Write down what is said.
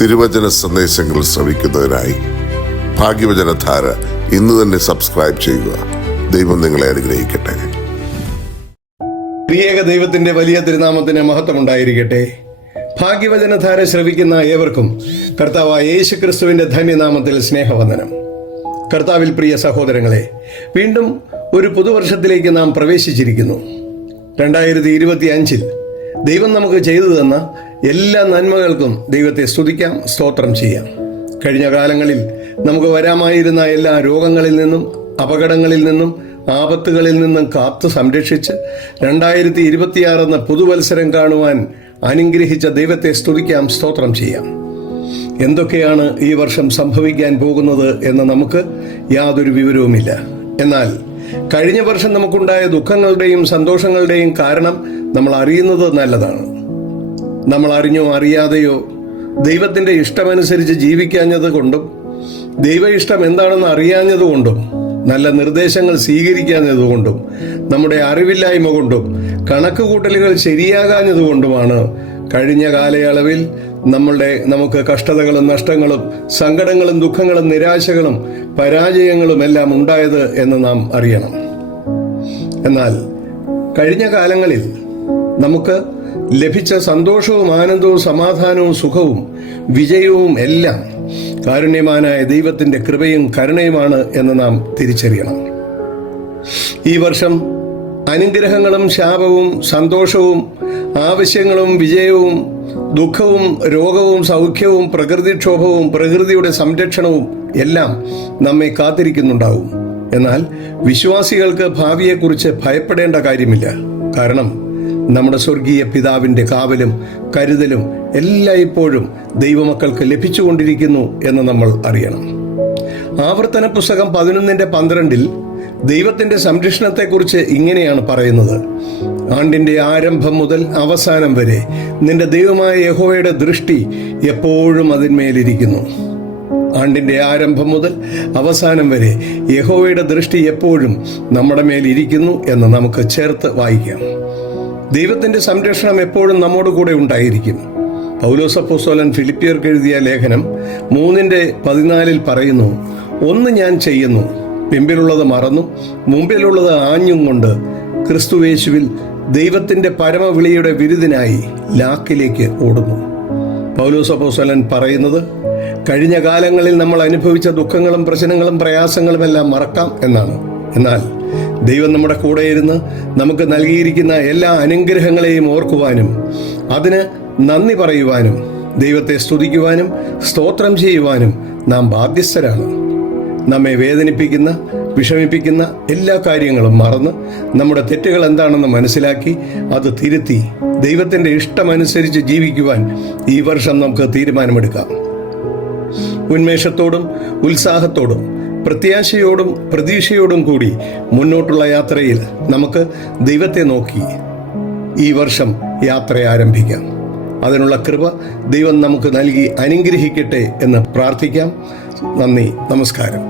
തിരുവചന സന്ദേശങ്ങൾ ശ്രവിക്കുന്നതിനായി ഭാഗ്യവചനധാര ഇന്ന് തന്നെ സബ്സ്ക്രൈബ് ചെയ്യുക. ദൈവം നിങ്ങളെ അനുഗ്രഹിക്കട്ടെ. പ്രിയേക ദൈവത്തിന്റെ വലിയ തിരുനാമത്തിന് മഹത്വമുണ്ടായിരിക്കട്ടെ. ഭാഗ്യവചനധാര ശ്രവിക്കുന്ന ഏവർക്കും കർത്താവായ യേശു ക്രിസ്തുവിന്റെ ധന്യനാമത്തിൽ സ്നേഹവന്ദനം. കർത്താവിൽ പ്രിയ സഹോദരങ്ങളെ, വീണ്ടും ഒരു പുതുവർഷത്തിലേക്ക് നാം പ്രവേശിച്ചിരിക്കുന്നു. 2025 ദൈവം നമുക്ക് ചെയ്തു തന്ന എല്ലാ നന്മകൾക്കും ദൈവത്തെ സ്തുതിക്കാം, സ്തോത്രം ചെയ്യാം. കഴിഞ്ഞ കാലങ്ങളിൽ നമുക്ക് വരാമായിരുന്ന എല്ലാ രോഗങ്ങളിൽ നിന്നും, അപകടങ്ങളിൽ നിന്നും, ആപത്തുകളിൽ നിന്നും കാത്തു സംരക്ഷിച്ച് 2026 എന്ന പുതുവത്സരം കാണുവാൻ അനുഗ്രഹിച്ച ദൈവത്തെ സ്തുതിക്കാം, സ്തോത്രം ചെയ്യാം. എന്തൊക്കെയാണ് ഈ വർഷം സംഭവിക്കാൻ പോകുന്നത് എന്ന് നമുക്ക് യാതൊരു വിവരവുമില്ല. എന്നാൽ കഴിഞ്ഞ വർഷം നമുക്കുണ്ടായ ദുഃഖങ്ങളുടെയും സന്തോഷങ്ങളുടെയും കാരണം നമ്മൾ അറിയുന്നത് നല്ലതാണ്. നമ്മൾ അറിഞ്ഞോ അറിയാതെയോ ദൈവത്തിന്റെ ഇഷ്ടമനുസരിച്ച് ജീവിക്കാഞ്ഞത് കൊണ്ടും, ദൈവ ഇഷ്ടം എന്താണെന്ന് അറിയാഞ്ഞതുകൊണ്ടും, നല്ല നിർദ്ദേശങ്ങൾ സ്വീകരിക്കാഞ്ഞതുകൊണ്ടും, നമ്മുടെ അറിവില്ലായ്മ കൊണ്ടും, കണക്കുകൂട്ടലുകൾ ശരിയാകാഞ്ഞതുകൊണ്ടുമാണ് കഴിഞ്ഞ കാലയളവിൽ നമുക്ക് കഷ്ടതകളും നഷ്ടങ്ങളും സങ്കടങ്ങളും ദുഃഖങ്ങളും നിരാശകളും പരാജയങ്ങളും എല്ലാം ഉണ്ടായത് എന്ന് നാം അറിയണം. എന്നാൽ കഴിഞ്ഞ കാലങ്ങളിൽ നമുക്ക് ലഭിച്ച സന്തോഷവും ആനന്ദവും സമാധാനവും സുഖവും വിജയവും എല്ലാം കാരുണ്യവാനായ ദൈവത്തിന്റെ കൃപയും കരുണയുമാണ് എന്ന് നാം തിരിച്ചറിയണം. ഈ വർഷം അനുഗ്രഹങ്ങളും ശാപവും സന്തോഷവും ആവശ്യങ്ങളും വിജയവും ദുഃഖവും രോഗവും സൗഖ്യവും പ്രകൃതിക്ഷോഭവും പ്രകൃതിയുടെ സംരക്ഷണവും എല്ലാം നമ്മെ കാത്തിരിക്കുന്നുണ്ടാവും. എന്നാൽ വിശ്വാസികൾക്ക് ഭാവിയെക്കുറിച്ച് ഭയപ്പെടേണ്ട കാര്യമില്ല. കാരണം നമ്മുടെ സ്വർഗീയ പിതാവിന്റെ കാവലും കരുതലും എല്ലായ്പ്പോഴും ദൈവമക്കൾക്ക് ലഭിച്ചുകൊണ്ടിരിക്കുന്നു എന്ന് നമ്മൾ അറിയണം. ആവർത്തന പുസ്തകം 11:12 ദൈവത്തിന്റെ സംരക്ഷണത്തെക്കുറിച്ച് ഇങ്ങനെയാണ് പറയുന്നത്: ആണ്ടിന്റെ ആരംഭം മുതൽ അവസാനം വരെ നിന്റെ ദൈവമായ യഹോവയുടെ ദൃഷ്ടി എപ്പോഴും അതിന്മേലിരിക്കുന്നു. ആണ്ടിന്റെ ആരംഭം മുതൽ അവസാനം വരെ യഹോവയുടെ ദൃഷ്ടി എപ്പോഴും നമ്മുടെ മേലിരിക്കുന്നു എന്ന് നമുക്ക് ചേർത്ത് വായിക്കാം. ദൈവത്തിന്റെ സംരക്ഷണം എപ്പോഴും നമ്മോട് കൂടെ ഉണ്ടായിരിക്കും. പൗലോസ് അപ്പോസ്തലൻ ഫിലിപ്പിയർക്ക് എഴുതിയ ലേഖനം 3:14 പറയുന്നു: ഒന്ന് ഞാൻ ചെയ്യുന്നു, പിമ്പിലുള്ളത് മറന്നു മുമ്പിലുള്ളത് ആഞ്ഞും കൊണ്ട് ക്രിസ്തുയേശുവിൽ ദൈവത്തിന്റെ പരമവിളിയുടെ വിരുദിനായി ലാക്കിലേക്ക് ഓടുന്നു. പൗലോസ് അപ്പോസ്തലൻ പറയുന്നത് കഴിഞ്ഞ കാലങ്ങളിൽ നമ്മൾ അനുഭവിച്ച ദുഃഖങ്ങളും പ്രശ്നങ്ങളും പ്രയാസങ്ങളും എല്ലാം മറക്കാം എന്നാണ്. എന്നാൽ ദൈവം നമ്മുടെ കൂടെ ഇരുന്ന് നമുക്ക് നൽകിയിരിക്കുന്ന എല്ലാ അനുഗ്രഹങ്ങളെയും ഓർക്കുവാനും അതിന് നന്ദി പറയുവാനും ദൈവത്തെ സ്തുതിക്കുവാനും സ്തോത്രം ചെയ്യുവാനും നാം ബാധ്യസ്ഥരാണ്. നമ്മെ വേദനിപ്പിക്കുന്ന വിഷമിപ്പിക്കുന്ന എല്ലാ കാര്യങ്ങളും മറന്ന് നമ്മുടെ തെറ്റുകൾ എന്താണെന്ന് മനസ്സിലാക്കി അത് തിരുത്തി ദൈവത്തിന്റെ ഇഷ്ടമനുസരിച്ച് ജീവിക്കുവാൻ ഈ വർഷം നമുക്ക് തീരുമാനമെടുക്കാം. ഉന്മേഷത്തോടും ഉത്സാഹത്തോടും പ്രത്യാശയോടും പ്രതീക്ഷയോടും കൂടി മുന്നോട്ടുള്ള യാത്രയിൽ നമുക്ക് ദൈവത്തെ നോക്കി ഈ വർഷം യാത്ര ആരംഭിക്കാം. അതിനുള്ള കൃപ ദൈവം നമുക്ക് നൽകി അനുഗ്രഹിക്കട്ടെ എന്ന് പ്രാർത്ഥിക്കാം. നന്ദി, നമസ്കാരം.